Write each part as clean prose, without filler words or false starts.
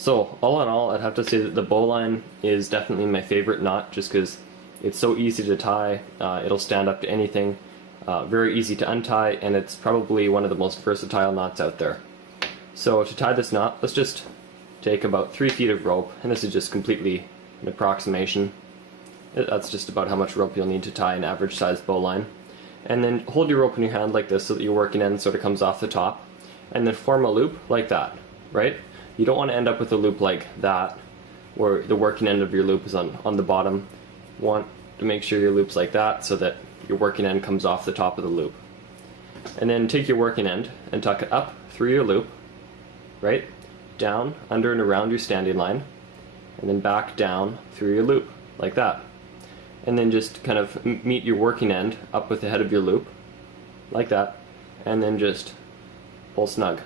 So all in all, I'd have to say that the bowline is definitely my favorite knot, just because it's so easy to tie. It'll stand up to anything, very easy to untie, and it's probably one of the most versatile knots out there. So to tie this knot, let's just take about 3 feet of rope, and this is just completely an approximation. That's just about how much rope you'll need to tie an average sized bowline. And then hold your rope in your hand like this so that your working end sort of comes off the top, and then form a loop like that, right? You don't want to end up with a loop like that, where the working end of your loop is on the bottom. You want to make sure your loop's like that so that your working end comes off the top of the loop. And then take your working end and tuck it up through your loop, right? Down, under and around your standing line, and then back down through your loop, like that. And then just kind of meet your working end up with the head of your loop, like that, and then just pull snug,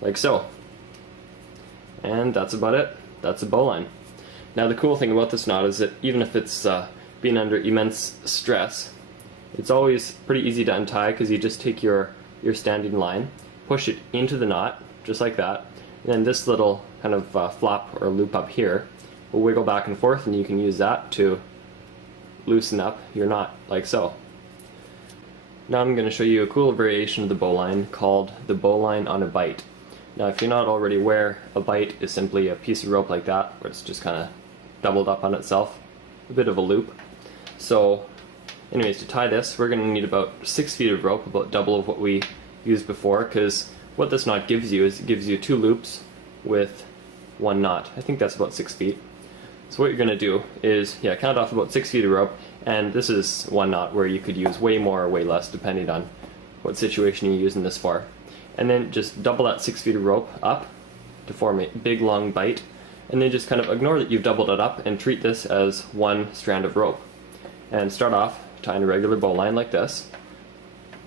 like so. And that's about it. That's a bowline. Now the cool thing about this knot is that even if it's being under immense stress, it's always pretty easy to untie, because you just take your standing line, push it into the knot, just like that, and then this little kind of flap or loop up here will wiggle back and forth, and you can use that to loosen up your knot, like so. Now I'm going to show you a cool variation of the bowline called the bowline on a bight. Now if you're not already aware, a bight is simply a piece of rope like that, where it's just kind of doubled up on itself, a bit of a loop. So anyways, to tie this, we're going to need about 6 feet of rope, about double of what we used before, because what this knot gives you is it gives you 2 loops with 1 knot. I think that's about 6 feet. So what you're going to do is, count off about 6 feet of rope, and this is 1 knot where you could use way more or way less depending on what situation you're using this for. And then just double that 6 feet of rope up to form a big long bight, and then just kind of ignore that you've doubled it up and treat this as 1 strand of rope. And start off tying a regular bowline like this,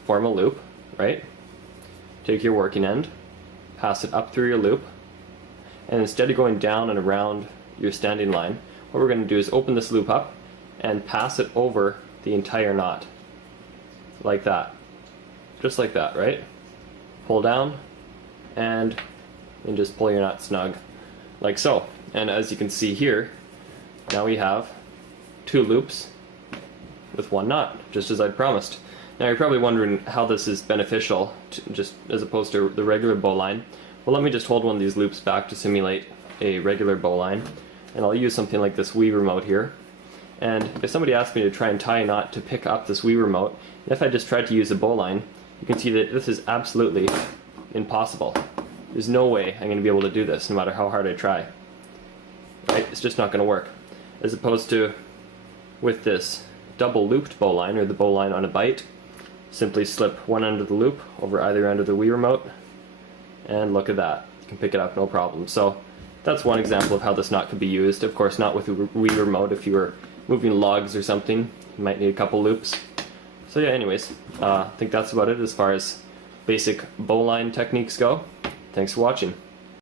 form a loop, right? Take your working end, pass it up through your loop, and instead of going down and around your standing line, what we're going to do is open this loop up and pass it over the entire knot, like that, just like that, right? Pull down and just pull your knot snug, like so. And as you can see here, now we have 2 loops with 1 knot, just as I'd promised. Now you're probably wondering how this is beneficial just as opposed to the regular bowline. Well, let me just hold one of these loops back to simulate a regular bowline, and I'll use something like this Wii remote here. And if somebody asked me to try and tie a knot to pick up this Wii remote, and if I just tried to use a bowline, you can see that this is absolutely impossible. There's no way I'm going to be able to do this no matter how hard I try. Right? It's just not going to work. As opposed to with this double looped bowline, or the bowline on a bight, simply slip one end of the loop over either end of the Wii remote, and look at that. You can pick it up no problem. So that's one example of how this knot could be used. Of course, not with a Wii remote. If you were moving logs or something, you might need a couple loops. So yeah, anyways, I think that's about it as far as basic bowline techniques go. Thanks for watching.